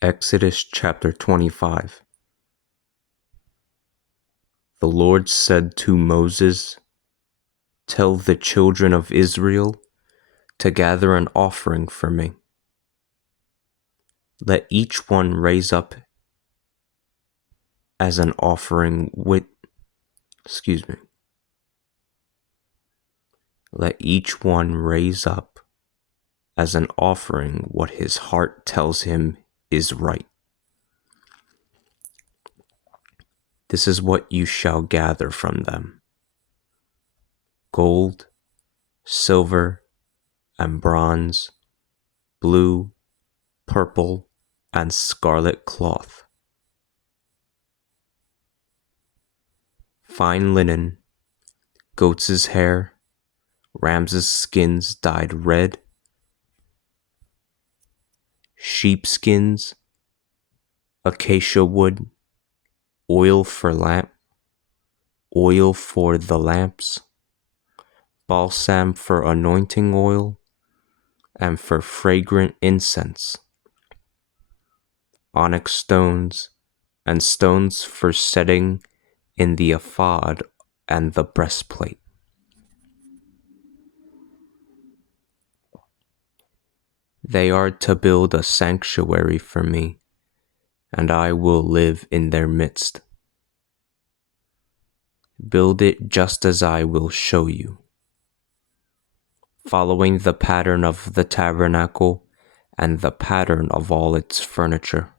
Exodus chapter 25. The Lord said to Moses, "Tell the children of Israel to gather an offering for me. Let each one raise up as an offering Let each one raise up as an offering what his heart tells him is right. This is what you shall gather from them: gold, silver, and bronze, blue, purple, and scarlet cloth, fine linen, goats' hair, rams' skins dyed red, sheepskins, acacia wood, oil for the lamps, balsam for anointing oil, and for fragrant incense, onyx stones, and stones for setting in the ephod and the breastplate. They are to build a sanctuary for me, and I will live in their midst. Build it just as I will show you, following the pattern of the tabernacle and the pattern of all its furniture.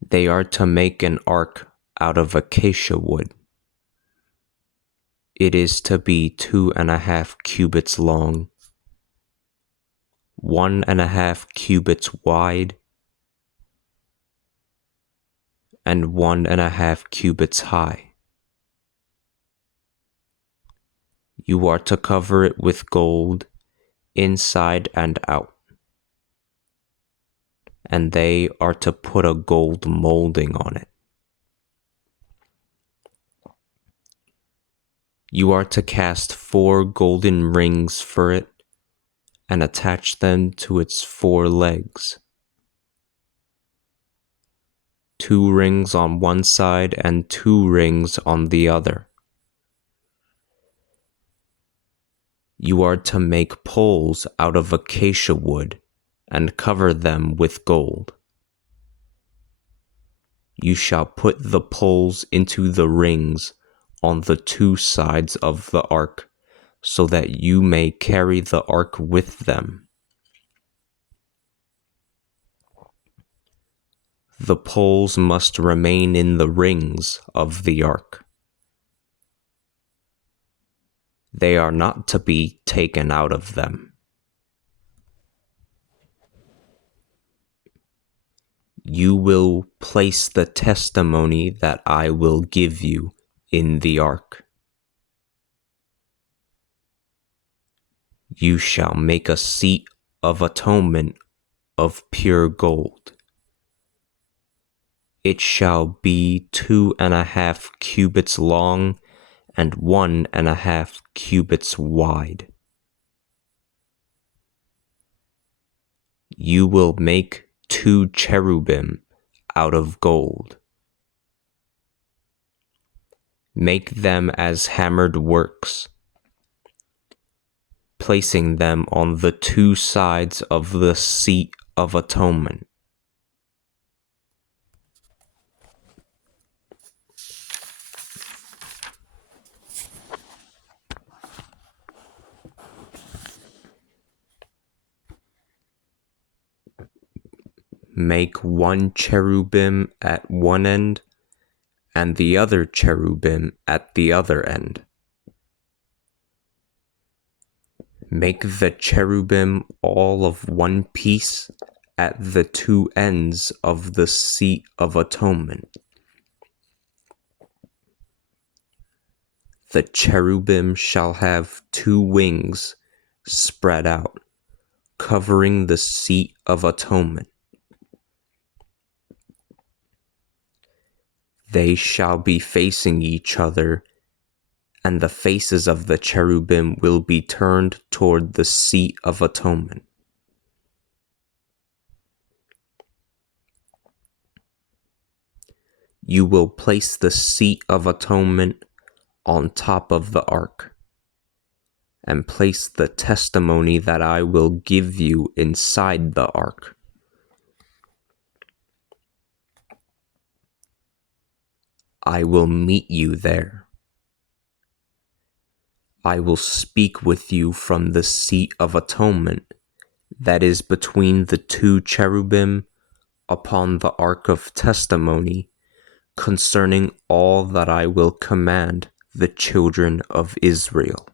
They are to make an ark out of acacia wood. It is to be 2.5 cubits long, 1.5 cubits wide, and 1.5 cubits high. You are to cover it with gold inside and out, and they are to put a gold molding on it. You are to cast 4 golden rings for it and attach them to its 4 legs. 2 rings on one side and 2 rings on the other. You are to make poles out of acacia wood and cover them with gold. You shall put the poles into the rings on the 2 sides of the ark, so that you may carry the ark with them. The poles must remain in the rings of the ark. They are not to be taken out of them. You will place the testimony that I will give you in the ark. You shall make a seat of atonement of pure gold. It shall be 2.5 cubits long and 1.5 cubits wide. You will make 2 cherubim out of gold. Make them as hammered works, placing them on the 2 sides of the seat of atonement. Make 1 cherubim at one end and the other cherubim at the other end. Make the cherubim all of one piece at the 2 ends of the seat of atonement. The cherubim shall have 2 wings spread out, covering the seat of atonement. They shall be facing each other, and the faces of the cherubim will be turned toward the seat of atonement. You will place the seat of atonement on top of the ark, and place the testimony that I will give you inside the ark. I will meet you there. I will speak with you from the seat of atonement that is between the two cherubim upon the ark of testimony concerning all that I will command the children of Israel.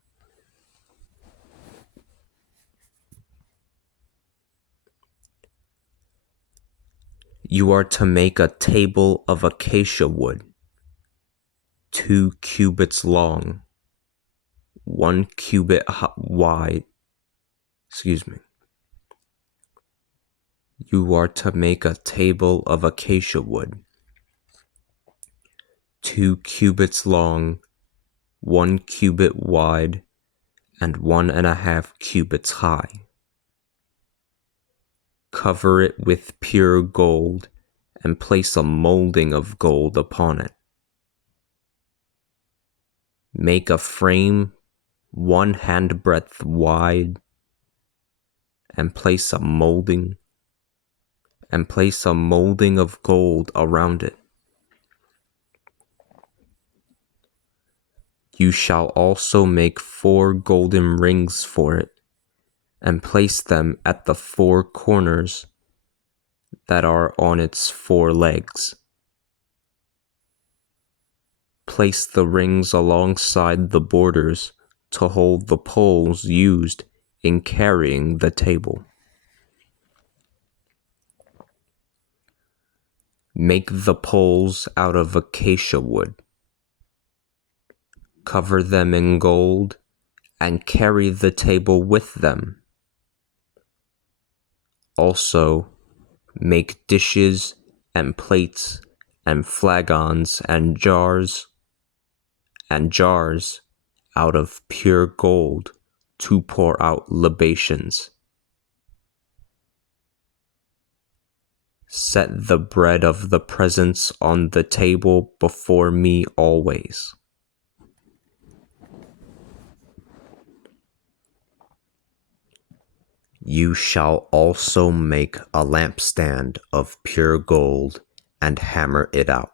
You are to make a table of acacia wood, 2 cubits long, 1 cubit wide. You are to make a table of acacia wood, 2 cubits long, 1 cubit wide, and 1.5 cubits high. Cover it with pure gold, and place a molding of gold upon it. Make a frame 1 handbreadth wide, and place a molding of gold around it. You shall also make 4 golden rings for it, and place them at the 4 corners that are on its 4 legs. Place the rings alongside the borders to hold the poles used in carrying the table. Make the poles out of acacia wood. Cover them in gold and carry the table with them. Also, make dishes and plates and flagons and jars out of pure gold to pour out libations. Set the bread of the presence on the table before me always. You shall also make a lampstand of pure gold and hammer it out.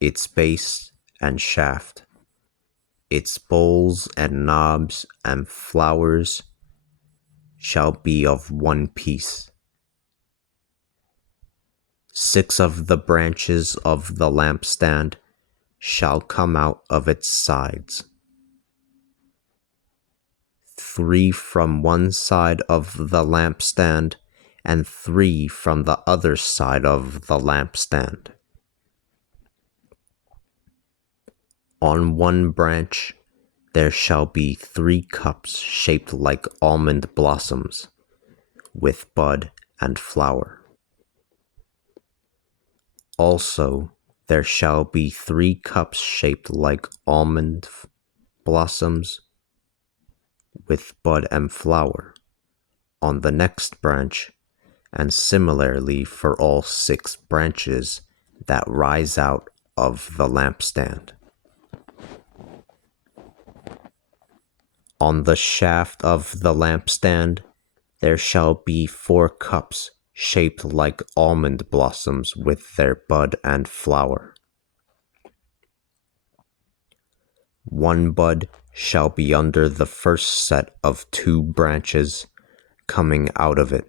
Its base and shaft, its bowls and knobs and flowers shall be of one piece. 6 of the branches of the lampstand shall come out of its sides, 3 from one side of the lampstand and 3 from the other side of the lampstand. On one branch there shall be 3 cups shaped like almond blossoms, with bud and flower. Also, there shall be 3 cups shaped like almond blossoms, with bud and flower, on the next branch, and similarly for all 6 branches that rise out of the lampstand. On the shaft of the lampstand there shall be 4 cups shaped like almond blossoms with their bud and flower. 1 bud shall be under the first set of 2 branches coming out of it,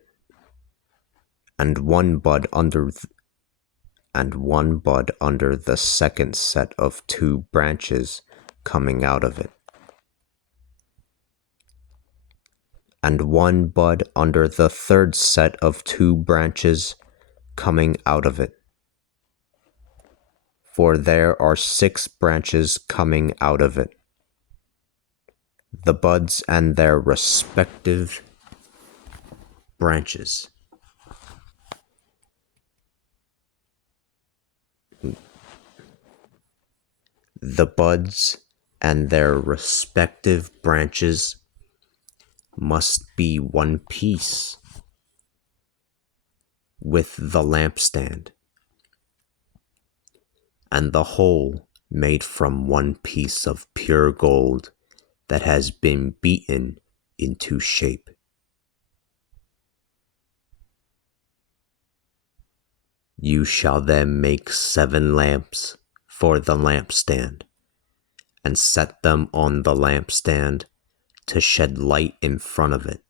and 1 bud under the second set of 2 branches coming out of it, and 1 bud under the third set of 2 branches coming out of it. For there are 6 branches coming out of it. The buds and their respective branches. The buds and their respective branches must be one piece with the lampstand, and the whole made from one piece of pure gold that has been beaten into shape. You shall then make 7 lamps for the lampstand, and set them on the lampstand to shed light in front of it.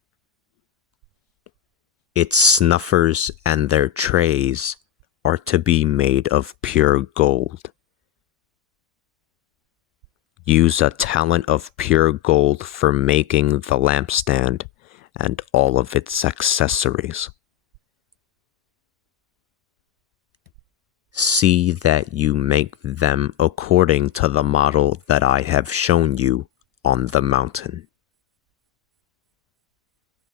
Its snuffers and their trays are to be made of pure gold. Use a talent of pure gold for making the lampstand and all of its accessories. See that you make them according to the model that I have shown you on the mountain.